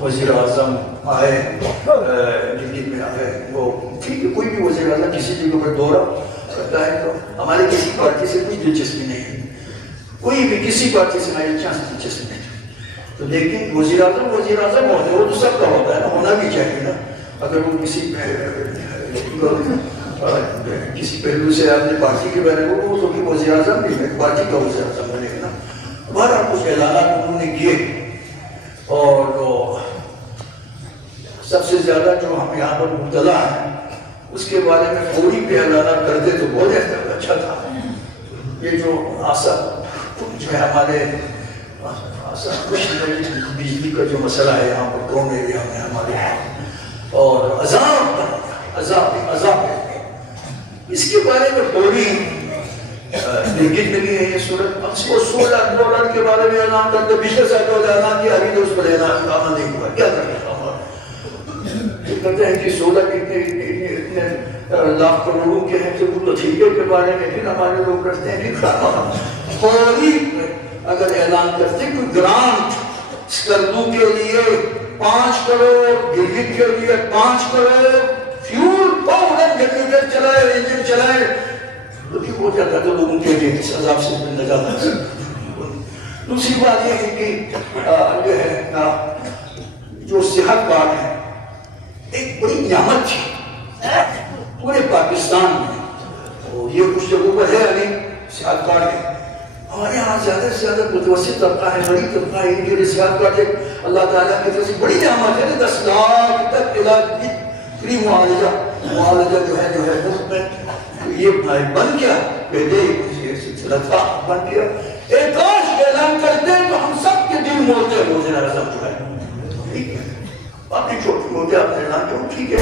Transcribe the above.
وزیر اعظم آئے دلی میں آئے، وہ ٹھیک ہے، کوئی بھی وزیر اعظم کسی جگہ پر دورہ کرتا ہے تو ہمارے کسی پارٹی سے کوئی دلچسپی نہیں ہے، کوئی بھی کسی پارٹی سے ہماری دلچسپی نہیں ہے، تو لیکن وزیر اعظم ہوتے ہیں، وہ تو سب کا ہوتا ہے نا، ہونا بھی چاہیے نا، اگر وہ کسی پہلو سے آپ نے پارٹی کے بارے میں وہ تو کہ وزیر اعظم بھی ہے، پارٹی کا وزیر اعظم بنے گا نا۔ بہرحال کچھ اعلانات انہوں نے کیے، اور سب سے زیادہ جو ہم یہاں پر مبتلا ہیں اس کے بارے میں فوری پہ اعلانات کرتے تو بہت اچھا تھا۔ یہ جو جو ہے ہمارے بجلی کا جو مسئلہ ہے یہاں پر ڈرون ایریا میں ہمارے یہاں، اور عذاب اس کے بارے میں فوری گلگت میں بھی ہے یہ صورت۔ اب $16 کے بارے میں اعلان کرتے، پچھلے سال جو اعلان کیا ابھی تو اس پر اعلان کام نہیں ہوا، کیا کرنا تھا ہمارا؟ یہ کہتے ہیں کہ 16 اتنے لاکھ کروڑوں کے ہیں، تو وہ تو ٹھیک ہے کے بارے میں پھر ہمارے لوگ کرتے ہیں کہ فوری اگر اعلان کرتے کوئی گرانٹ اسکردو کے لیے 5 کروڑ، گلگت کے لیے 5 کروڑ، فیول فوراً جنریٹر چلائے، انجن چلائے، تو ٹھیک ہو جاتا تو لوگوں کے لیے اس عذاب سے نجات حاصل۔ دوسری بات یہ ہے کہ جو ہے جو صحت کارڈ ہے ایک بڑی نعمت تھی پورے پاکستان میں، اور یہ کچھ جگہوں پر ہے ابھی صحت کارڈ ہے۔ ہمارے یہاں زیادہ سے زیادہ متوسط طبقہ ہے، غریب طبقہ ہے، ان کے لیے صحت کارڈ ایک اللہ تعالیٰ کی طرف سے بڑی نعمت ہے، 10 لاکھ تک علاج کی فری معالجہ جو ہے مفت میں۔ یہ بن گیا، پہلے یہ سلسلہ تھا، بن گیا۔ ایک کاش اعلان کرتے تو ہم سب کے دل موڑتے وزیر اعظم جو ہے ٹھیک ہے، اپنی چھوٹی موٹے اپنے اعلان کرو ٹھیک ہے۔